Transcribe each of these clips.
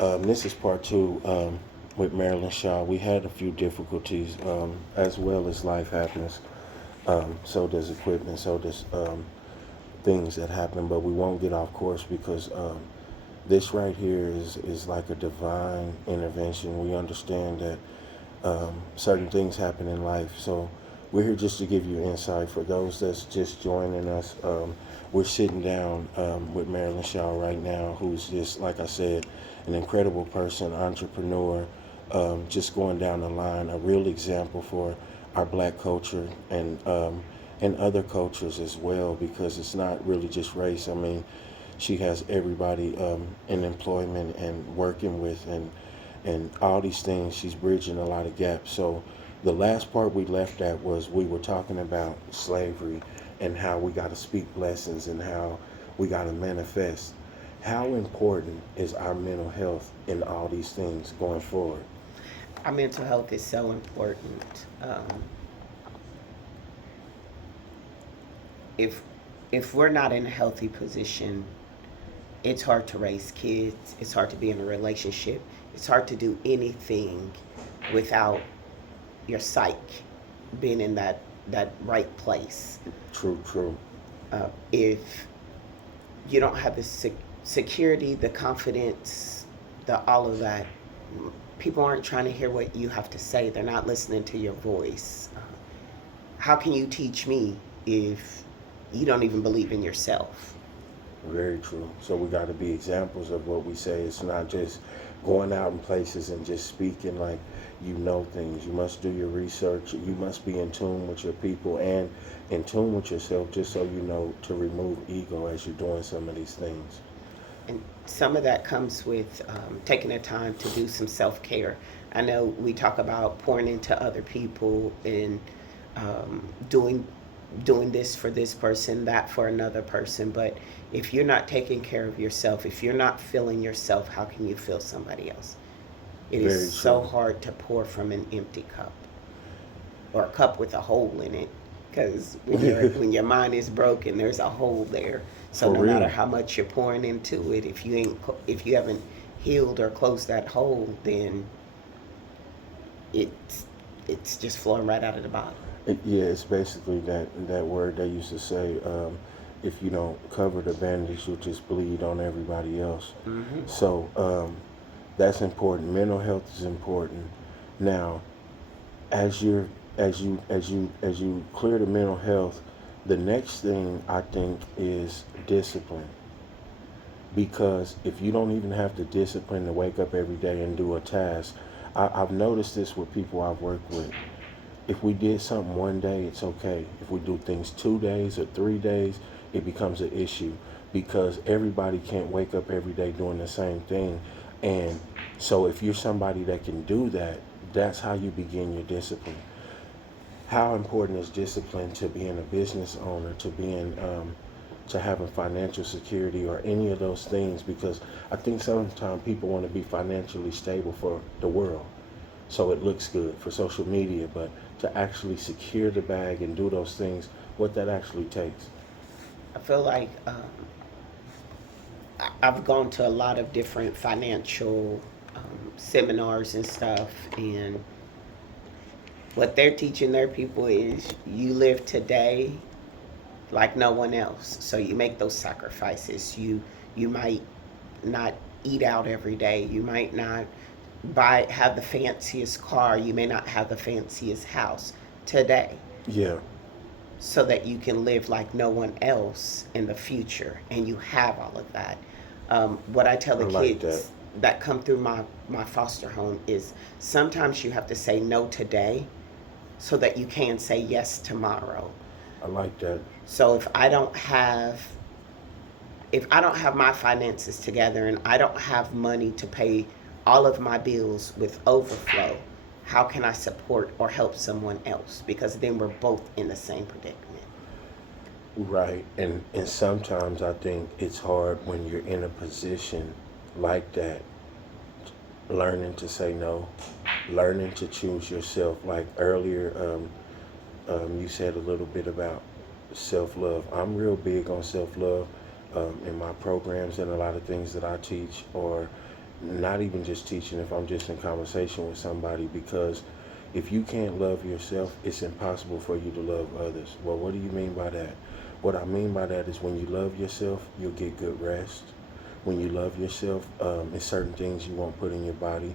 This is part two with Marilyn Shaw. We had a few difficulties, as well as life happens. So does equipment, so does things that happen, but we won't get off course because this right here is like a divine intervention. We understand that certain things happen in life. So we're here just to give you insight. For those that's just joining us, we're sitting down with Marilyn Shaw right now, who's just, like I said, an incredible person, entrepreneur, just going down the line, a real example for our black culture and other cultures as well, because it's not really just race. I mean, she has everybody in employment and working with and all these things. She's bridging a lot of gaps. So the last part we left at was we were talking about slavery and how we got to speak blessings and how we got to manifest. How important is our mental health in all these things going forward? Our mental health is so important. If if we're not in a healthy position, it's hard to raise kids. It's hard to be in a relationship. It's hard to do anything without your psyche being in that right place. True, true. If you don't have the security, the confidence, the all of that, people aren't trying to hear what you have to say. They're not listening to your voice. How can you teach me if you don't even believe in yourself? Very true. So we got to be examples of what we say. It's not just going out in places and just speaking like you know things. You must do your research. You must be in tune with your people and in tune with yourself, just so you know to remove ego as you're doing some of these things. And some of that comes with taking the time to do some self-care. I know we talk about pouring into other people and doing this for this person, that for another person. But if you're not taking care of yourself, if you're not filling yourself, how can you fill somebody else? It Very is so true. hard to pour from an empty cup or a cup with a hole in it, because when your mind is broken, there's a hole there. So For no matter real. how much you're pouring into it, if you haven't healed or closed that hole, then it's it's just flowing right out of the bottom. Yeah, it's basically that word they used to say. If you don't cover the bandage, you'll just bleed on everybody else. Hmm. So that's important. Mental health is important. Now, as you're as you clear the mental health, the next thing I think is discipline. Because if you don't even have the discipline to wake up every day and do a task, I've noticed this with people I've worked with. If we did something one day, it's okay. If we do things 2 days or 3 days, it becomes an issue because everybody can't wake up every day doing the same thing. And so if you're somebody that can do that, that's how you begin your discipline. How important is discipline to being a business owner, to being to having financial security or any of those things? Because I think sometimes people want to be financially stable for the world, so it looks good for social media, but to actually secure the bag and do those things, what that actually takes. I feel like I've gone to a lot of different financial seminars and stuff, and what they're teaching their people is you live today like no one else. So you make those sacrifices. You might not eat out every day. You might not buy have the fanciest car. You may not have the fanciest house today, Yeah, so that you can live like no one else in the future, and you have all of that. What I tell I the like that. kids that come through my foster home is sometimes you have to say no today so that you can say yes tomorrow. I like that. So if I don't have my finances together and I don't have money to pay all of my bills with overflow, how can I support or help someone else? Because then we're both in the same predicament. Right. And sometimes I think it's hard when you're in a position like that, learning to say no, learning to choose yourself. Like earlier, you said a little bit about self love. I'm real big on self love in my programs and a lot of things that I teach, or not even just teaching, if I'm just in conversation with somebody, because if you can't love yourself, it's impossible for you to love others. Well, what do you mean by that? What I mean by that is when you love yourself, you'll get good rest. When you love yourself, it's certain things you won't put in your body.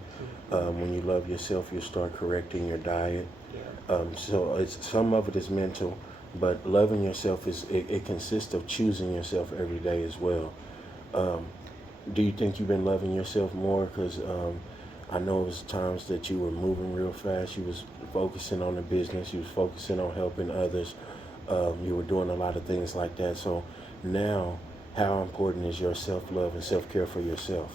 When you love yourself, you'll start correcting your diet. Yeah. So it's some of it is mental, but loving yourself it consists of choosing yourself every day as well. Um, do you think you've been loving yourself more? Because I know it was times that you were moving real fast. You was focusing on the business. You was focusing on helping others. You were doing a lot of things like that. So now, how important is your self love and self care for yourself?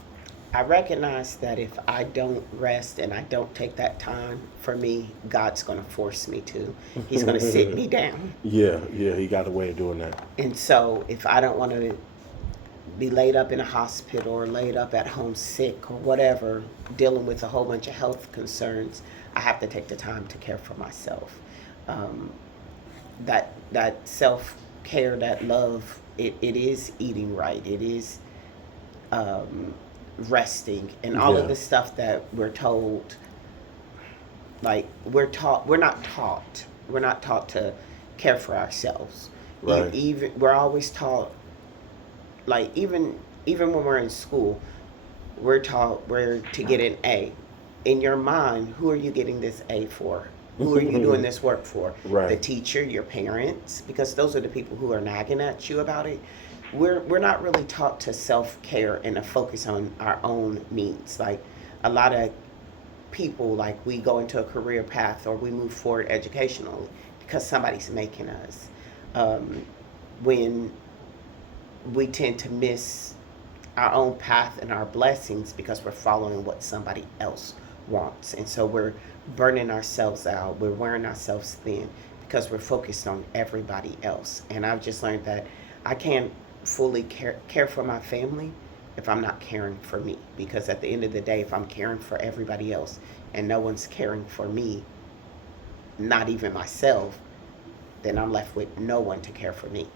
I recognize that if I don't rest and I don't take that time for me, God's going to force me to. He's going to sit me down. Yeah, yeah, he got a way of doing that. And so if I don't want to be laid up in a hospital or laid up at home sick or whatever, dealing with a whole bunch of health concerns, I have to take the time to care for myself. Um, that self care, that love, it is eating right. It is um, resting, and all of Yeah, the stuff that we're told. Like we're not taught to care for ourselves. right. Even we're always taught, like even when we're in school, we're taught we're to get an A. In your mind, who are you getting this A for? Who are you doing this work for? The Right. teacher, your parents, because those are the people who are nagging at you about it. We're not really taught to self care and to focus on our own needs. Like a lot of people, like we go into a career path or we move forward educationally because somebody's making us. Um, when we tend to miss our own path and our blessings because we're following what somebody else wants. And so we're burning ourselves out, we're wearing ourselves thin because we're focused on everybody else. And I've just learned that I can't fully care for my family if I'm not caring for me. Because at the end of the day, if I'm caring for everybody else and no one's caring for me, not even myself, then I'm left with no one to care for me.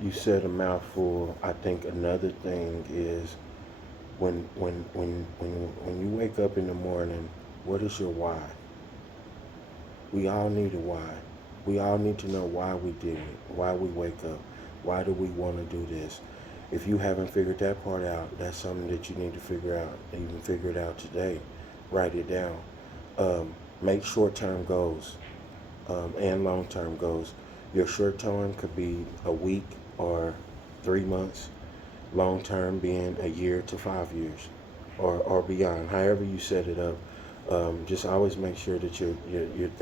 You said a mouthful. I think another thing is when you wake up in the morning, what is your why? We all need a why. We all need to know why we did it, why we wake up, why do we want to do this. If you haven't figured that part out, that's something that you need to figure out. Even figure it out today. Write it down. Make short-term goals and long-term goals. Your short term could be a week or 3 months. Long term being a year to 5 years, or beyond. However you set it up, just always make sure that you're thinking